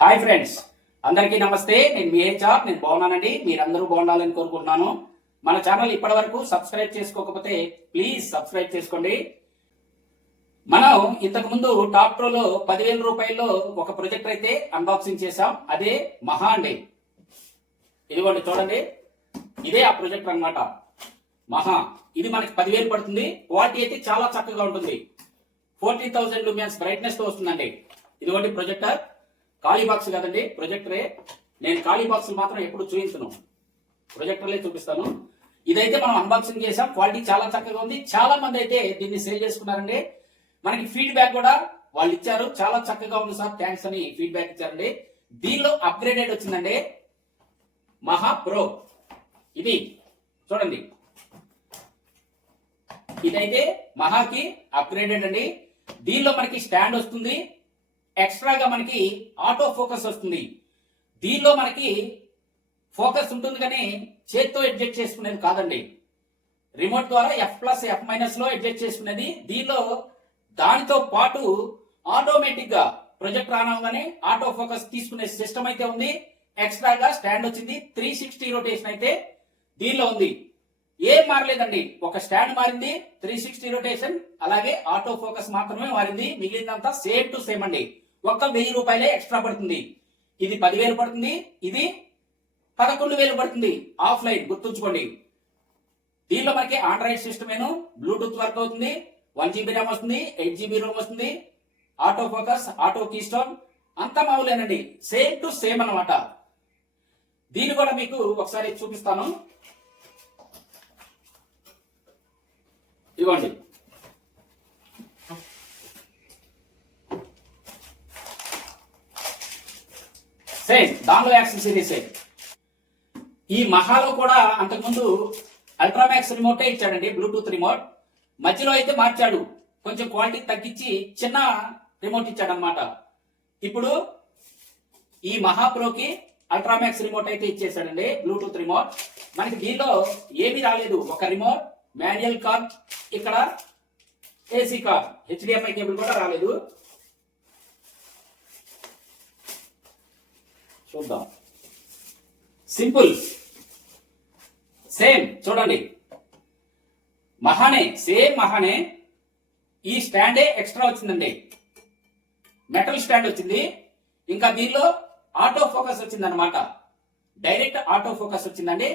Hi friends, అందరికీ నమస్తే. నేను మీ హెచ్ఆర్. నేను బాగున్నానండి. మీరందరూ బాగుండాలని కోరుకుంటున్నాను. మన ఛానల్ ఇప్పటి వరకు సబ్స్క్రైబ్ చేసుకోకపోతే ప్లీజ్ సబ్స్క్రైబ్ చేసుకోండి. మనం ఇంతకు ముందు టాప్ ప్రోలో 10,000 రూపాయల్లో ఒక ప్రొజెక్టర్ అయితే అన్బాక్సింగ్ చేసాం. అదే మహా అండి. ఇదిగోండి చూడండి, ఇదే ఆ ప్రొజెక్టర్ అన్నమాట. మహా ఇది మనకి 10,000 పడుతుంది. క్వాలిటీ అయితే చాలా చక్కగా ఉంటుంది. 14,000 లూమియన్స్ బ్రైట్నెస్ తో వస్తుందండి. ఇదిగోండి ప్రొజెక్టర్. ఖాళీ బాక్స్ కదండి, ప్రొజెక్టరే. నేను ఖాళీ బాక్స్ మాత్రం ఎప్పుడు చూపించను, ప్రొజెక్టర్లే చూపిస్తాను. ఇదైతే మనం అన్బాక్సింగ్ చేసాం. క్వాలిటీ చాలా చక్కగా ఉంది. చాలా మంది అయితే దీన్ని సేల్ చేసుకున్నారండి. మనకి ఫీడ్బ్యాక్ కూడా వాళ్ళు ఇచ్చారు, చాలా చక్కగా ఉంది సార్, థ్యాంక్స్ అని ఫీడ్బ్యాక్ ఇచ్చారండి. దీనిలో అప్గ్రేడెడ్ వచ్చిందండి మహా ప్రో. ఇది చూడండి, ఇదైతే మహాకి అప్గ్రేడెడ్ అండి. దీనిలో మనకి స్టాండ్ వస్తుంది, ఎక్స్ట్రాగా మనకి ఆటో ఫోకస్ వస్తుంది. దీనిలో మనకి ఫోకస్ ఉంటుంది కానీ చేత్తో అడ్జస్ట్ చేసుకునేది కాదండి. రిమోట్ ద్వారా F+F- లో అడ్జస్ట్ చేసుకునేది. దీనిలో దానితో పాటు ఆటోమేటిక్ గా ప్రొజెక్టర్ ఆన్ అవగానే ఆటో ఫోకస్ తీసుకునే సిస్టమ్ అయితే ఉంది. ఎక్స్ట్రాగా స్టాండ్ వచ్చింది. 360 రొటేషన్ అయితే దీనిలో ఉంది. ఏం మారలేదండి, ఒక స్టాండ్ మారింది, 360 రొటేషన్, అలాగే ఆటో ఫోకస్ మాత్రమే మారింది. మిగిలినంతా సేమ్ టు సేమ్ అండి. ఒక్క 1,000 రూపాయలే ఎక్స్ట్రా పడుతుంది. ఇది 10,000 పడుతుంది, ఇది 11,000 పడుతుంది. ఆఫ్లైన్ గుర్తుంచుకోండి. దీనిలో మనకి ఆండ్రాయిడ్ సిస్టమేను, బ్లూటూత్ వర్క్ అవుతుంది. 1 GB ర్యామ్ వస్తుంది, 8 GB రోమ్ వస్తుంది. ఆటో ఫోకస్, ఆటో కీస్టోన్ అంతా మామూలేనండి, సేమ్ టు సేమ్ అన్నమాట. దీన్ని కూడా మీకు ఒకసారి చూపిస్తాను. ఇవ్వండి, సేమ్ దానిలో యాక్సెసరీస్. ఈ మహాలో కూడా అంతకుముందు అల్ట్రామాక్స్ రిమోటే ఇచ్చాడండి, బ్లూటూత్ రిమోట్. మధ్యలో అయితే మార్చాడు, కొంచెం క్వాలిటీ తగ్గించి చిన్న రిమోట్ ఇచ్చాడు అనమాట. ఇప్పుడు ఈ మహా ప్రోకి అల్ట్రామాక్స్ రిమోట్ అయితే ఇచ్చేసాడండి, బ్లూటూత్ రిమోట్. మనకి దీనిలో ఏమీ రాలేదు, ఒక రిమోట్, మాన్యువల్ కార్డ్, ఇక్కడ ఏసీ కార్డ్, HDMI కేబుల్ కూడా రాలేదు. చూద్దాం. సింపుల్, సేమ్ చూడండి, మహానే, సేమ్ మహానే. ఈ స్టాండే ఎక్స్ట్రా వచ్చిందండి, మెటల్ స్టాండ్ వచ్చింది. ఇంకా దీనిలో ఆటో ఫోకస్ వచ్చింది అనమాట, డైరెక్ట్ ఆటో ఫోకస్ వచ్చిందండి.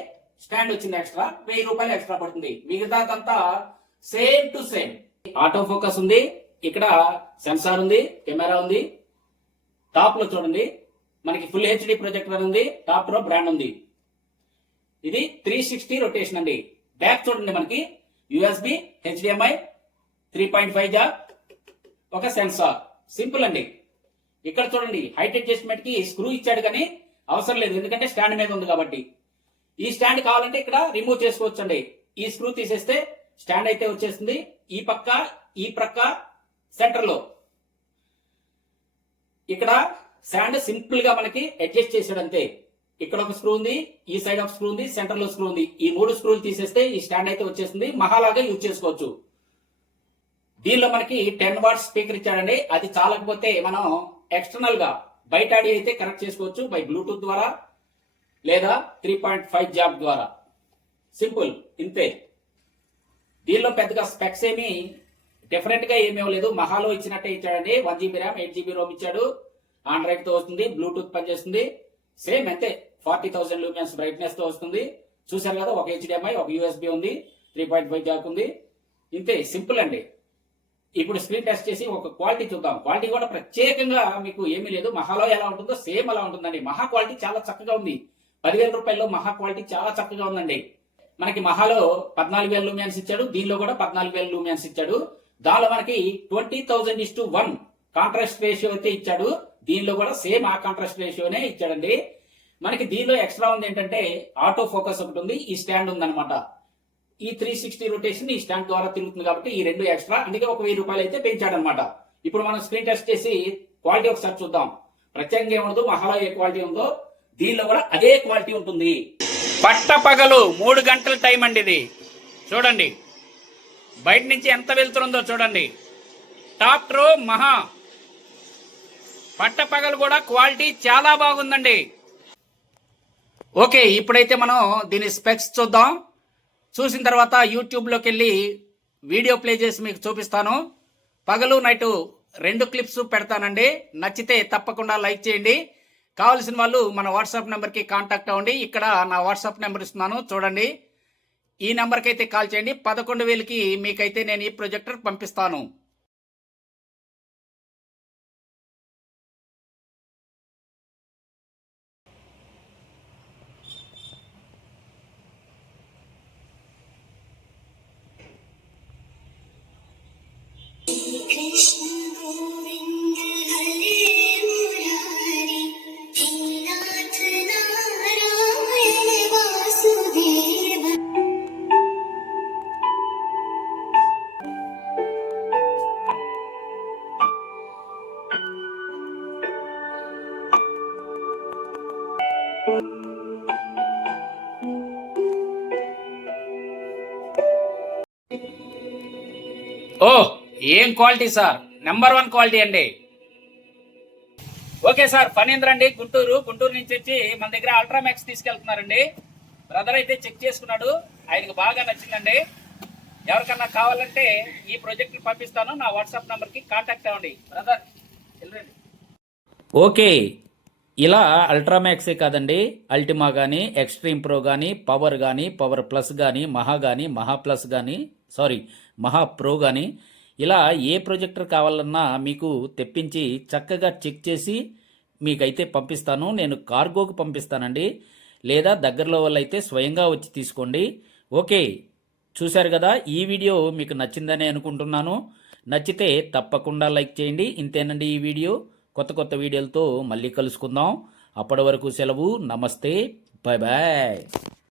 స్టాండ్ వచ్చింది ఎక్స్ట్రా, 1,000 రూపాయలు ఎక్స్ట్రా పడుతుంది. మిగతాదంతా same to same. Auto focus ఉంది, ఇక్కడ సెన్సార్ ఉంది, కెమెరా ఉంది. టాప్ లో చూడండి మనకి ఫుల్ HD ప్రొజెక్టర్ ఉంది, టాప్ రో బ్రాండ్ ఉంది. ఇది 360 రొటేషన్ అండి. బ్యాక్ చూడండి, మనకి USB, HDMI, 3.5 జాక్, ఒక సెన్సార్. సింపుల్ అండి. ఇక్కడ చూడండి, హైట్ అడ్జస్ట్మెంట్ కి స్క్రూ ఇచ్చాడు కానీ అవసరం లేదు, ఎందుకంటే స్టాండ్ మీద ఉంది కాబట్టి. ఈ స్టాండ్ కావాలంటే ఇక్కడ రిమూవ్ చేసుకోవచ్చు అండి. ఈ స్క్రూ తీసేస్తే స్టాండ్ అయితే వచ్చేస్తుంది. ఈ పక్క, ఈ ప్రక్క, సెంటర్ లో ఇక్కడ స్టాండ్ సింపుల్ గా మనకి అడ్జస్ట్ చేసాడు అంతే. ఇక్కడ ఒక స్క్రూ ఉంది, ఈ సైడ్ ఒక స్క్రూ ఉంది, సెంటర్ లో స్క్రూ ఉంది. ఈ 3 స్క్రూలు తీసేస్తే ఈ స్టాండ్ అయితే వచ్చేస్తుంది. మహాలాగా యూజ్ చేసుకోవచ్చు. దీనిలో మనకి 10 వాట్స్ స్పీకర్ ఇచ్చాడండి. అది చాలకపోతే మనం ఎక్స్టర్నల్ గా బయట ఆడియో అయితే కనెక్ట్ చేసుకోవచ్చు బై బ్లూటూత్ ద్వారా లేదా 3.5 జాక్ ద్వారా. సింపుల్, ఇంతే. దీనిలో పెద్దగా స్పెక్స్ ఏమి డిఫరెంట్ గా ఏమీ లేదు, మహాలో ఇచ్చినట్టే ఇచ్చాడండి. 1 GB ర్యామ్, 8 GB రోమ్ ఇచ్చాడు. ఆండ్రాయిడ్ తో వస్తుంది, బ్లూటూత్ పనిచేస్తుంది. సేమ్ అంతే, 40,000 లూమియన్స్ బ్రైట్నెస్ తో వస్తుంది. చూసారు కదా, ఒక HDMI, ఒక USB ఉంది, 3.5 జాక్ ఉంది. ఇంతే, సింపుల్ అండి. ఇప్పుడు స్క్రీన్ టెస్ట్ చేసి ఒక క్వాలిటీ చూద్దాం. క్వాలిటీ కూడా ప్రత్యేకంగా మీకు ఏమీ లేదు, మహాలో ఎలా ఉంటుందో సేమ్ అలా ఉంటుందండి. మహా క్వాలిటీ చాలా చక్కగా ఉంది. 10,000 రూపాయల్లో మహా క్వాలిటీ చాలా చక్కగా ఉందండి. మనకి మహాలో 14,000 లూమియన్స్ ఇచ్చాడు, దీనిలో కూడా 14,000 లూమియన్స్ ఇచ్చాడు. దానిలో మనకి 20,000:1 కాంట్రాస్ట్ రేషియో అయితే ఇచ్చాడు. దీనిలో కూడా సేమ్ ఆ కాంట్రాస్ట్ రేషియోనే ఇచ్చాడండి. మనకి దీనిలో ఎక్స్ట్రా ఉంది ఏంటంటే ఆటో ఫోకస్ ఒకటి ఉంది, ఈ స్టాండ్ ఉందన్నమాట. ఈ 360 రొటేషన్ ఈ స్టాండ్ ద్వారా తిరుగుతుంది కాబట్టి ఈ 2 ఎక్స్ట్రా, అందుకే ఒక 1,000 రూపాయలు అయితే పెంచాడనమాట. ఇప్పుడు మనం స్క్రీన్ టెస్ట్ చేసి క్వాలిటీ ఒకసారి చూద్దాం. ప్రత్యేకంగా ఏముండదు, మహాలో ఏ క్వాలిటీ ఉందో దీనిలో కూడా అదే క్వాలిటీ ఉంటుంది. పట్టపగలు 3 గంటల టైం అండి ఇది. చూడండి బయట నుంచి ఎంత వెళ్తుందో చూడండి. టాప్ ప్రో మహా పట్టపగలు కూడా క్వాలిటీ చాలా బాగుందండి. ఓకే, ఇప్పుడైతే మనం దీని స్పెక్స్ చూద్దాం. చూసిన తర్వాత యూట్యూబ్లోకి వెళ్ళి వీడియో ప్లే చేసి మీకు చూపిస్తాను. పగలు నైటు 2 క్లిప్స్ పెడతానండి. నచ్చితే తప్పకుండా లైక్ చేయండి. కావాల్సిన వాళ్ళు మన వాట్సాప్ నెంబర్కి కాంటాక్ట్ అవ్వండి. ఇక్కడ నా వాట్సాప్ నెంబర్ ఇస్తున్నాను, చూడండి. ఈ నెంబర్కి అయితే కాల్ చేయండి. 11,000కి మీకైతే నేను ఈ ప్రొజెక్టర్ పంపిస్తాను. कृष्ण गोविंद हरे मुरारी हे नाथ नारायण वासुदेव। ఓ, ఏం క్వాలిటీ సార్, నెంబర్ 1 క్వాలిటీ అండి. ఓకే సార్, ఫణీంద్ర అండి, గుంటూరు నుంచి వచ్చి మన దగ్గర అల్ట్రామాక్స్ తీసుకెళ్తున్నారండి. బ్రదర్ అయితే చెక్ చేసుకున్నాడు, ఆయనకు బాగా నచ్చిందండి. ఎవరికన్నా కావాలంటే ఈ ప్రాజెక్ట్ పంపిస్తాను. నా వాట్సాప్ నంబర్కి కాంటాక్ట్ అవ్వండి. బ్రదర్ వెళ్ళండి. ఓకే, ఇలా అల్ట్రామాక్సే కాదండి, అల్టిమా కానీ, ఎక్స్ట్రీమ్ ప్రో కానీ, పవర్ కానీ, పవర్ ప్లస్ కానీ, మహా కానీ, మహా ప్లస్ కానీ, మహా ప్రో కానీ, ఇలా ఏ ప్రొజెక్టర్ కావాలన్నా మీకు తెప్పించి చక్కగా చెక్ చేసి మీకైతే పంపిస్తాను. నేను కార్గోకి పంపిస్తానండి, లేదా దగ్గరలో వాళ్ళైతే స్వయంగా వచ్చి తీసుకోండి. ఓకే, చూశారు కదా, ఈ వీడియో మీకు నచ్చిందని అనుకుంటున్నాను. నచ్చితే తప్పకుండా లైక్ చేయండి. ఇంతేనండి ఈ వీడియో. కొత్త వీడియోలతో మళ్ళీ కలుసుకుందాం. అప్పటి వరకు సెలవు. నమస్తే, బాయ్ బాయ్.